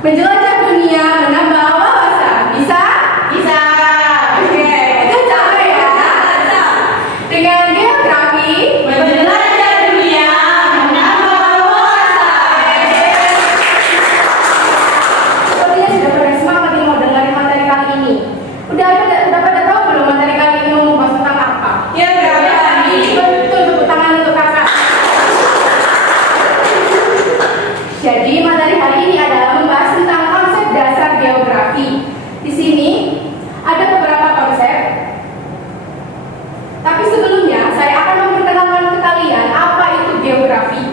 Menjelajah dunia, menambah wawasan. Bisa? Bisa. Oke, itu capek ya. Dengan geografi, Menjelajah dunia, menambah wawasan. sepertinya sudah pada semangat nih mau dengerin materi kali ini. Udah pada tahu belum materi kali ini mau membahas tentang apa? Geografi. Betul, tepuk tangan untuk kakak. Jadi materi hari ini adalah membahas tentang konsep dasar geografi. Di sini ada beberapa konsep. Tapi sebelumnya saya akan memperkenalkan ke kalian apa itu geografi.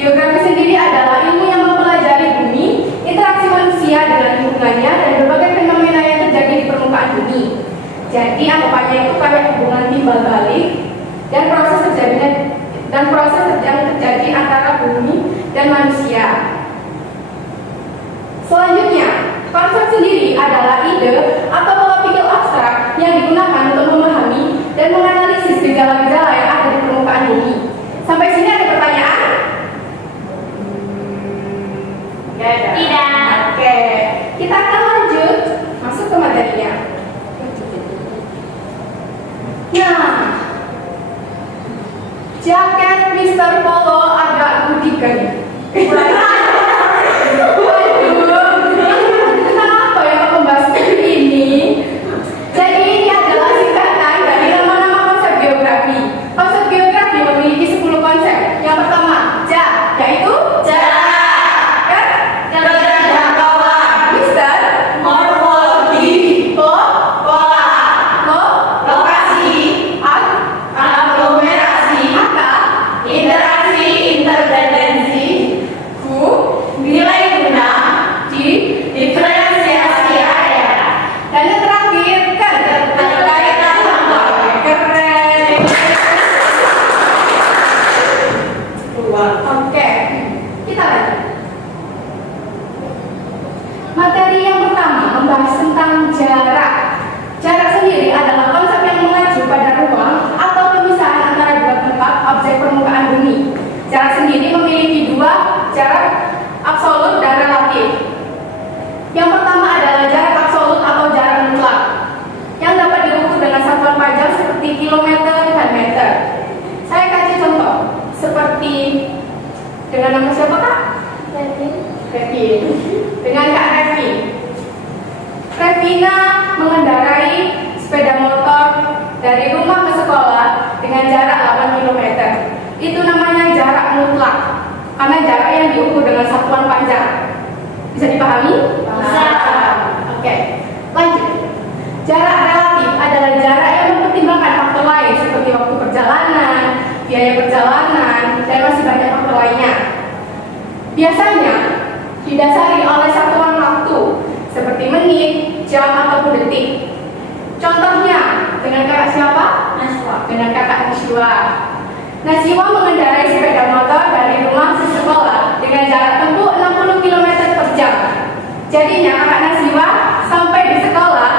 Geografi sendiri adalah ilmu yang mempelajari bumi, interaksi manusia dengan lingkungannya, dan berbagai fenomena yang terjadi di permukaan bumi. Jadi anggapannya itu kayak hubungan timbal balik dan proses yang terjadi antara bumi dan manusia. Selanjutnya, konsep sendiri adalah ide atau pola pikir abstrak yang digunakan untuk memahami dan menganalisis gejala-gejala yang ada di permukaan bumi. Sampai sini ada pertanyaan? Tidak. Oke, kita akan lanjut masuk ke materinya. Nah, jaket Mr. Polo agak gudikan. Kenapa ya membahas ini? Jadi ini adalah singkatan dari nama-nama konsep geografi. Konsep geografi memiliki 10 konsep. Yang pertama, yaitu Jarak. Jangkauan. Mister, Morfologi. Pola. Lokasi. Aglomerasi. Interaksi interdependensi. Nilai guna. Diferensiasi area. dan yang terakhir Keterkaitan tempat. keren. Ruang. Oke, kita lanjut. Materi yang pertama membahas tentang jarak. Jarak sendiri adalah konsep yang mengacu pada ruang atau pemisahan antara dua tempat objek permukaan bumi. Jarak sendiri memiliki dua, jarak absolut dan relatif. Yang pertama adalah jarak absolut atau jarak mutlak, yang dapat diukur dengan satuan pajak seperti kilometer dan meter. Saya kasih contoh, seperti dengan nama siapa kak? Revin. Dengan Kak Revin. Revina mengendarai sepeda motor dari rumah ke sekolah dengan jarak 8 km. Itu namanya jarak mutlak, karena jarak yang diukur dengan satuan panjang. Bisa dipahami? Bisa. Oke, lanjut. Jarak relatif adalah jarak yang mempertimbangkan faktor lain seperti waktu perjalanan, biaya perjalanan, dan masih banyak faktor lainnya. Biasanya didasari oleh satuan waktu seperti menit, jam, ataupun detik. Contohnya dengan kakak siapa? Dengan kakak Nasiwa. Nasiwa mengendarai sepeda motor dari rumah ke sekolah dengan jarak tempuh 60 km per jam. Jadinya kakak Nasiwa sampai di sekolah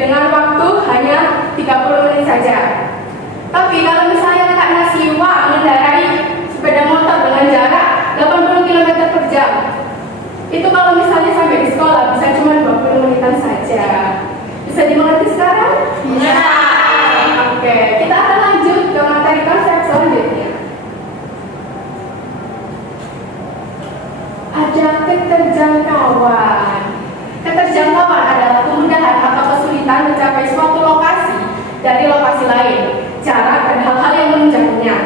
dengan waktu hanya 30 menit saja. Tapi kalau misalnya kakak Nasiwa mengendarai sepeda motor dengan jarak 80 km per jam, itu kalau misalnya sampai di sekolah bisa cuma 20 menitan saja. Bisa dimengerti sekarang? Bisa. Oke, kita akan lanjut ke materi konsep selanjutnya. Ada keterjangkauan. Keterjangkauan adalah kemudahan atau kesulitan mencapai suatu lokasi dari lokasi lain, jarak dan hal-hal yang menunjangnya.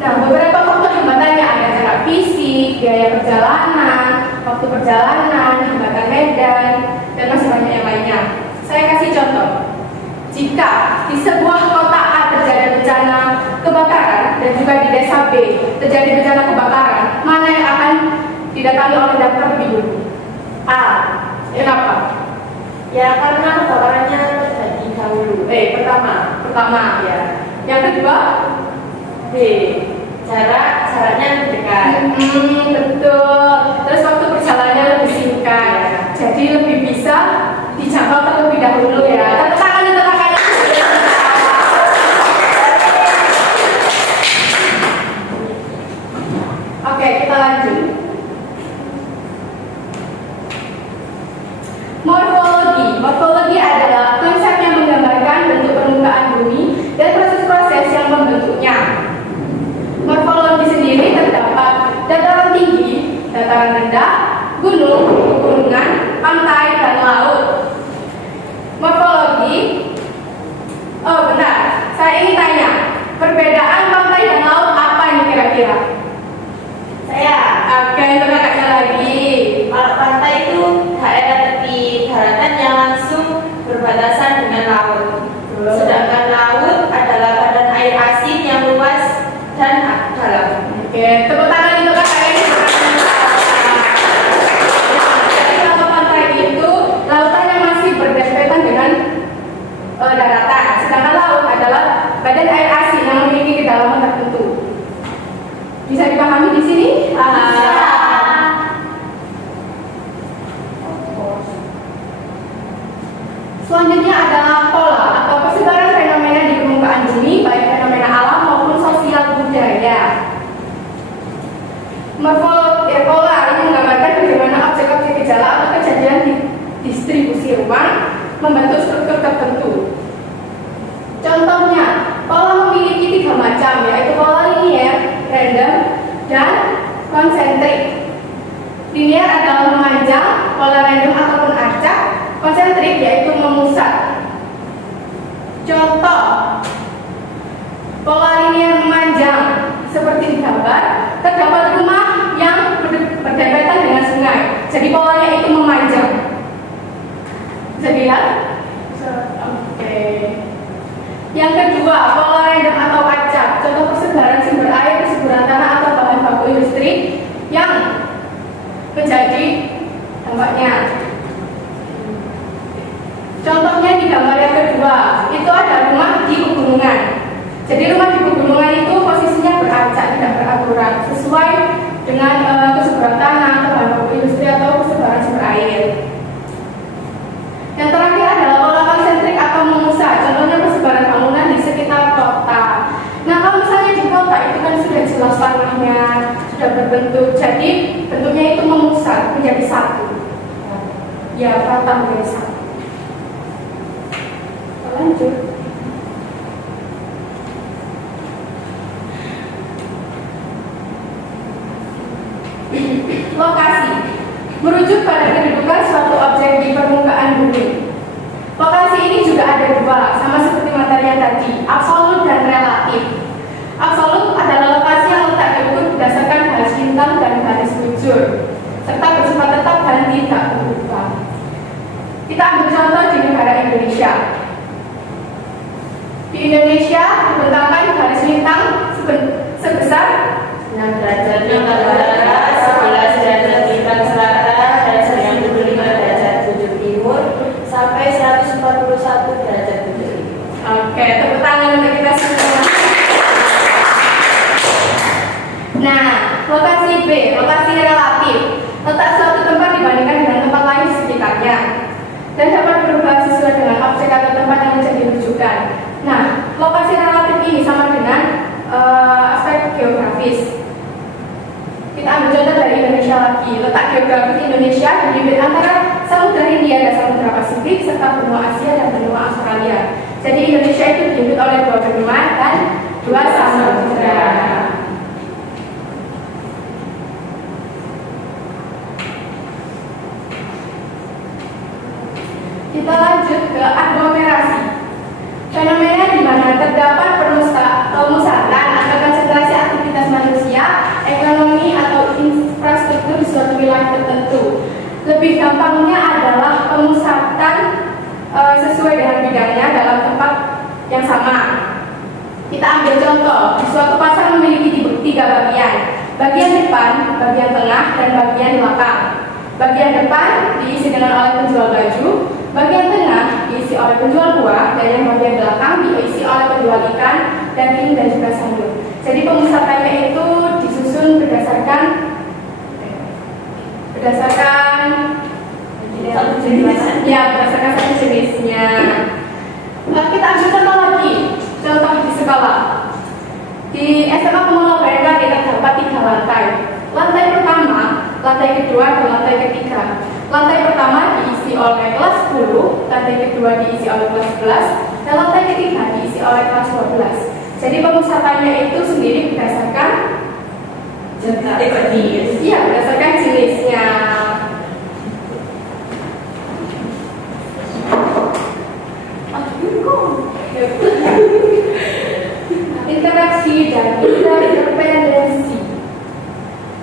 Nah, beberapa faktor hambatannya ada jarak fisik, biaya perjalanan, waktu perjalanan, hambatan medan, dan masih banyak yang lainnya. Saya kasih contoh. Jika di sebuah kota A terjadi bencana kebakaran dan juga di desa B terjadi bencana kebakaran, mana yang akan didatangi oleh daftar lebih dulu? A. Kenapa? Ya karena kebakarannya terjadi dahulu. Pertama ya. Yang kedua, B. Jaraknya lebih dekat. Betul. Terus waktu perjalanannya lebih singkat, jadi lebih bisa dijangkau terlebih dahulu ya. Tepuk tangan untuk kakak. Oke, kita lanjut. dataran rendah, gunung, pegunungan, pantai, dan laut. Morfologi. Oh benar, saya ingin tanya, perbedaan pantai dan laut apa ini kira-kira? Saya. Oke, untuk kakaknya lagi. Kalau pantai itu daerah tepi daratan yang langsung berbatasan dengan laut. Sedangkan laut adalah badan air asin yang luas dan dalam. Oke, tepuk tangan untuk kakak ini. Jadi kalau pantai itu lautan yang masih berdempetan dengan daratan, sedangkan laut adalah badan air asin yang memiliki kedalaman tertentu. Bisa dipahami di sini? Selanjutnya adalah pola atau persebaran fenomena di permukaan bumi, baik fenomena alam maupun sosial budaya. Pola ini menggambarkan bagaimana objek-objek gejala atau kejadian di distribusi ruang membentuk struktur tertentu. Contohnya, pola memiliki 3 macam, yaitu pola linier, random, dan konsentrik. Linier adalah memanjang, pola random ataupun acak, konsentrik yaitu memusat. Contoh, pola linier memanjang seperti di gambar, terdapat rumah yang berdempetan dengan sungai. Jadi polanya itu memanjang. Bisa dilihat? Oke. Yang kedua, pola random atau acak. Contoh persebaran sumber air di seburan tanah atau bahan baku industri yang menjadi dampaknya. Contohnya di gambar yang kedua, itu ada rumah di pegunungan. Jadi rumah di pegunungan itu posisinya beracak, tidak beraturan, sesuai dengan kesebaran tanah atau bahan baku industri atau kesebaran sumber air. Yang terakhir adalah pola konsentrik atau memusat. Contohnya persebaran bangunan di sekitar kota. Nah, kalau misalnya di kota itu kan sudah jelas tanahnya, sudah berbentuk, jadi bentuknya itu memusat menjadi satu. Ya, rata menjadi satu. Lanjut. Lokasi merujuk pada kedudukan suatu objek di permukaan bumi. Lokasi ini juga ada 2, sama seperti materi yang tadi, absolut dan relatif. Absolut adalah lokasi yang letak diukur berdasarkan garis lintang dan garis bujur, serta bersifat tetap dan tidak berubah. Kita ambil contoh di negara Indonesia. Di Indonesia dibentangkan garis lintang sebesar 6 derajat utara, 11 derajat lintang selatan, dan 95 derajat bujur timur, sampai 141 derajat bujur timur. Oke, tepuk tangan untuk kita semua. Nah, lokasi B, lokasi relatif. Letak suatu tempat dibandingkan dengan tempat lain di sekitarnya dan dapat berubah sesuai dengan objek atau tempat yang menjadi rujukan. Nah, lokasi relatif ini sama dengan aspek geografis. Kita ambil contoh dari Indonesia lagi. Letak geografis Indonesia berdiri antara Samudra Hindia dan Samudra Pasifik serta benua Asia dan benua Australia. Jadi Indonesia itu diliputi oleh 2 benua dan 2 samudra. Kita lanjut ke aglomerasi. Fenomena di mana terdapat pemusatan atau konsentrasi aktivitas manusia, ekonomi atau infrastruktur di suatu wilayah tertentu. Lebih gampangnya adalah pemusatan sesuai dengan bidangnya dalam tempat yang sama. Kita ambil contoh, di suatu pasar memiliki 3 bagian. Bagian depan, bagian tengah, dan bagian belakang. Bagian depan diisi dengan oleh penjual baju, bagian tengah diisi oleh penjual buah, dan yang bagian belakang diisi oleh penjual ikan, daging, dan juga sayur. Jadi pemusatannya itu disusun berdasarkan satu jenisnya. Ya, berdasarkan satu jenisnya. Kita ambil contoh lagi, contoh di sekolah. Di SMA Komodo Bayangkari terdapat 3 lantai. Lantai pertama, lantai kedua, dan lantai ketiga. Lantai pertama diisi oleh kelas 10, lantai kedua diisi oleh kelas 11, dan lantai ketiga diisi oleh kelas 12. Jadi pemusatannya itu sendiri berdasarkan jenis. Iya, berdasarkan jenisnya. Interaksi dan interdependensi.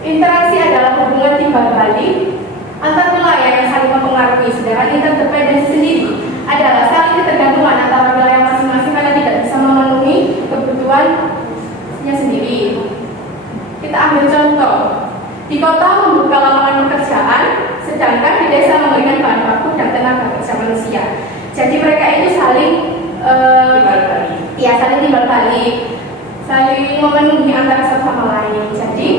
Interaksi adalah hubungan timbal balik antar wilayah yang saling mempengaruhi, sedangkan interdependensi sendiri adalah saling ketergantungan antara wilayah masing-masing karena tidak bisa memenuhi kebutuhannya sendiri. Kita ambil contoh, di kota membuka lapangan pekerjaan, sedangkan di desa memberikan bahan baku dan tenaga kerja manusia. Jadi mereka itu saling saling timbal balik, saling memenuhi antara satu sama lain. Jadi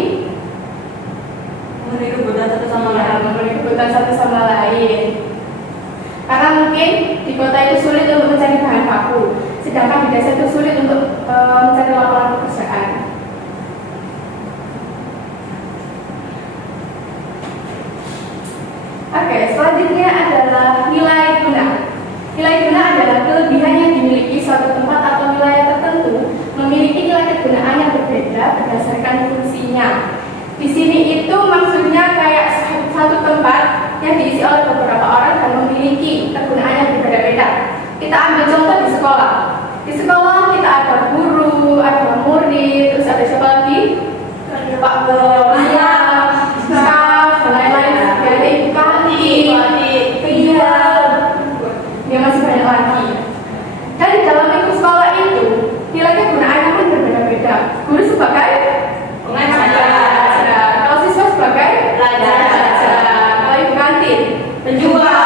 Memberi kebutuhan satu sama lain. memberi kebutuhan satu sama lain. Karena mungkin di kota itu sulit untuk mencari bahan baku, sedangkan di desa itu sulit untuk mencari lapangan pekerjaan. Oke, selanjutnya adalah nilai guna. Nilai guna adalah kelebihan yang dimiliki suatu tempat atau wilayah tertentu memiliki nilai kegunaan yang berbeda berdasarkan fungsinya. Di sini itu maksudnya kayak satu tempat yang diisi oleh beberapa orang dan memiliki kegunaan yang berbeda-beda. Kita ambil contoh di sekolah. Di sekolah kita ada guru, ada murid, terus ada siapa lagi? Pak guru, staff, dan lain-lain. Ada ibu kantin, ya masih banyak lagi. Dan di dalam lingkup sekolah itu nilai kegunaannya pun berbeda-beda. Guru sebagai pengajar, kalau siswa sebagai pelajar, kalau ibu kantin penjual,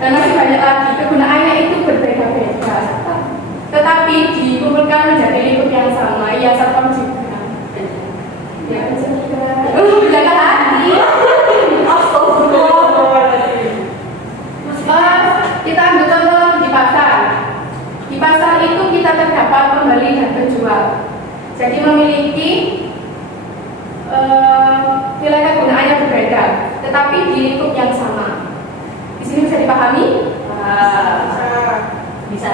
dan masih banyak lagi. Kegunaannya itu berbeda-beda, tetapi dikumpulkan menjadi lingkup yang sama. Ya, satpam juga. Ya, menjaga hati. Kita ambil contoh di pasar. Di pasar itu kita terdapat pembeli dan penjual. Jadi memiliki nilai kegunaannya berbeda, tetapi di lingkup yang sama. Di sini bisa dipahami? Bisa.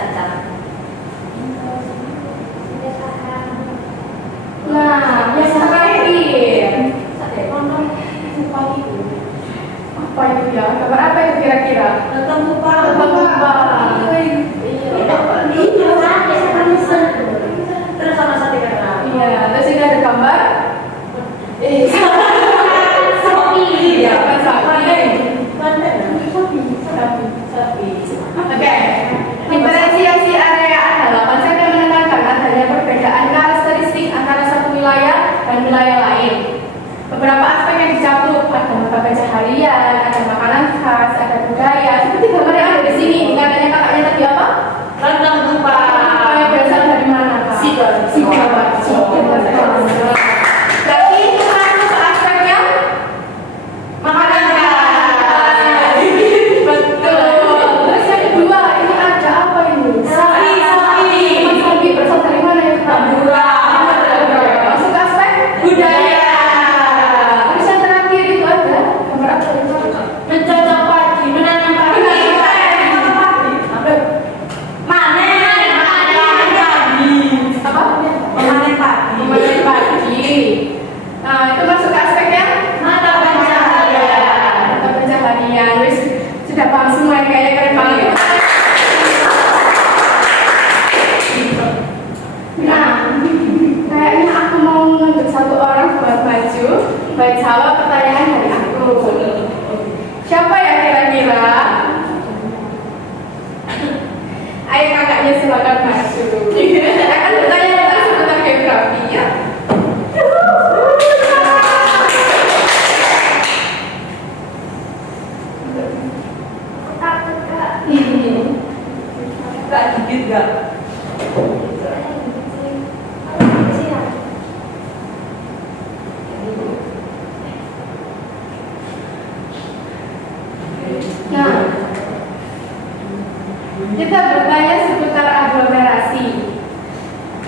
Nah, yang terakhir. Apa itu ya? Gambar apa itu kira-kira? Ketemu terus sama sate merah. Iya, terus ini ada gambar. Sapi. Iya, apa sapi? Sapi. Oke. Diferensiasi area adalah konsep yang menekankan adanya perbedaan karakteristik antara satu wilayah dan wilayah lain. Beberapa aspek yang dicakup ada lembaga harian, ada makanan khas, ada budaya. Seperti gambar yang ada di sini. Katanya kakaknya tadi apa? Rendang tumpah. Kayak berasal dari mana, Kak? Sidoarjo. Berarti itu masuk aspeknya makanan khas. Betul. Terus yang kedua, ini ada apa ini? Sapi berasal dari mana ya, Kak? Madura. Masuk aspek budaya. Terus yang terakhir itu ada gambar apa itu? Mencocok padi, menanam padi. Apa? Memanen padi. Memanen padi. Nah, itu masuk ke aspeknya Mata pencaharian. mata pencaharian. Wis sudah paham semua, kayaknya keren banget. Nah, kayaknya aku mau menunjuk satu orang buat maju jawab pertanyaan dari aku. Siapa ya kira-kira? Ayo kakaknya silakan maju. Akan bertanya tentang seputar geografi ya. Gak dikit gak? Nah, kita bertanya seputar aglomerasi.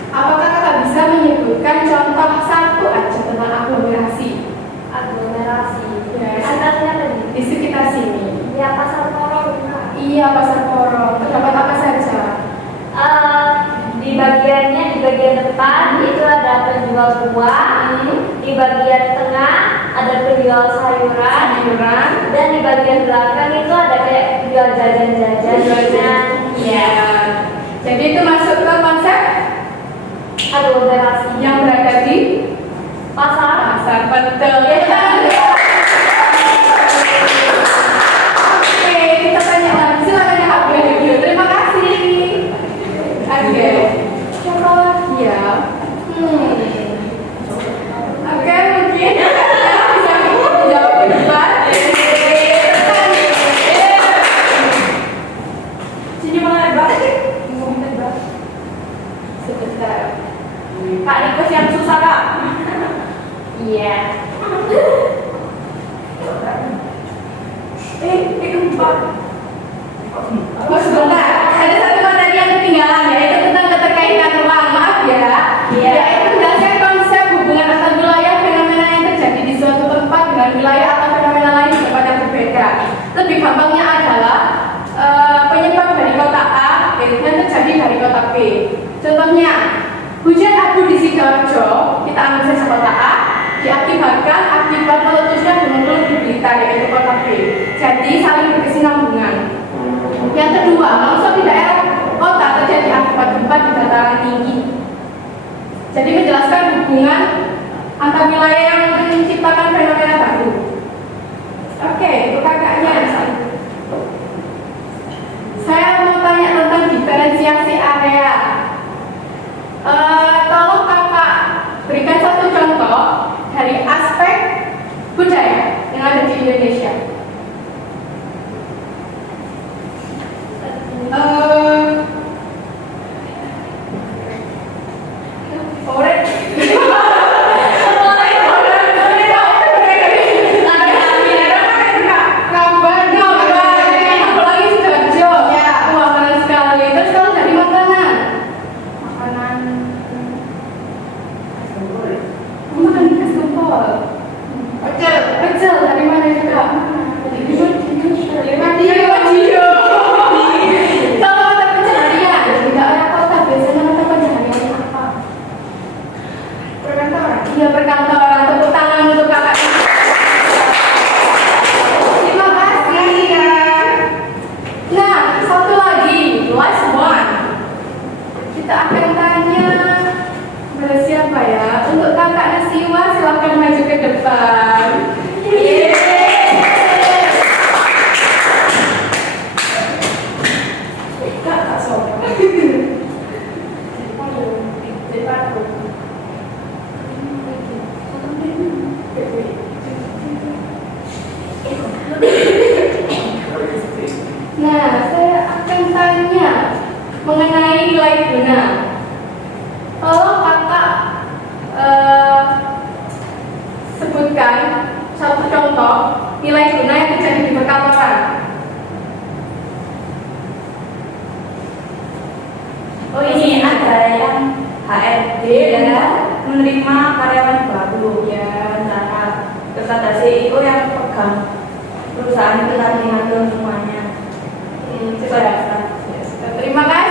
Apakah kakak bisa menyebutkan contoh satu aja tentang aglomerasi? Aglomerasi. Ya, Antaranya tadi. di sekitar sini. Ya pasar Poro juga. Iya, pasar Poro. Terdapat apa saja? Di bagiannya yang di bagian depan itu ada penjual buah, di bagian tengah ada penjual sayuran, dan di bagian belakang itu ada kayak jual jajan-jajan. Iya. Jadi itu masuk ke konsep Aglomerasi yang berada di pasar. pasar. Betul. Oke, kita tanya lagi. Silakan ya Kak Belgio. Terima kasih. Oke. Siapa lagi ya? Oke, mungkin bisa menjawab ke depan. Sini menghadap. Sebentar. Kak Nikos yang susah kak. Iya. Keempat. Oh, sebentar. Ada satu materi yang ketinggalan yaitu tentang keterkaitan ruang. Maaf ya. Iya. Yaitu menjelaskan konsep hubungan antar wilayah fenomena yang terjadi di suatu tempat dengan wilayah atau fenomena lain di tempat yang berbeda. Lebih gampangnya adalah penyebab dari kota A yang terjadi dari kota B. Contohnya, hujan abu di Sidoarjo, kita ambil saja kota A, diakibatkan akibat meletusnya gunung Kelut di Blitar yaitu kota B. Jadi saling berkesinambungan. Yang kedua, longsor di daerah kota terjadi akibat gempa di dataran tinggi. Jadi menjelaskan hubungan antar wilayah yang menciptakan fenomena baru. Oke, itu kakaknya. Saya mau tanya tentang diferensiasi area. Tolong kakak berikan satu contoh dari aspek budaya yang ada di Indonesia. Pecel dari mana juga? Kalau ada pencaharian di daerah kota biasanya mata pencahariannya apa? Perkantoran. Iya, perkantoran. Tepuk tangan untuk kakak. Terima kasih ya. Nah, satu lagi, last one. Kita akan tanya kepada siapa ya? Untuk kakak Nasiwa, silakan maju ke depan. Nah, saya akan tanya mengenai nilai guna. Kalau kakak sebutkan satu contoh nilai guna yang terjadi di perkantoran. Oh ini ada yang HRD ya, menerima karyawan baru ya, rencana. Terus ada CEO yang pegang perusahaan itu lagi ngatur semuanya. Terima kasih.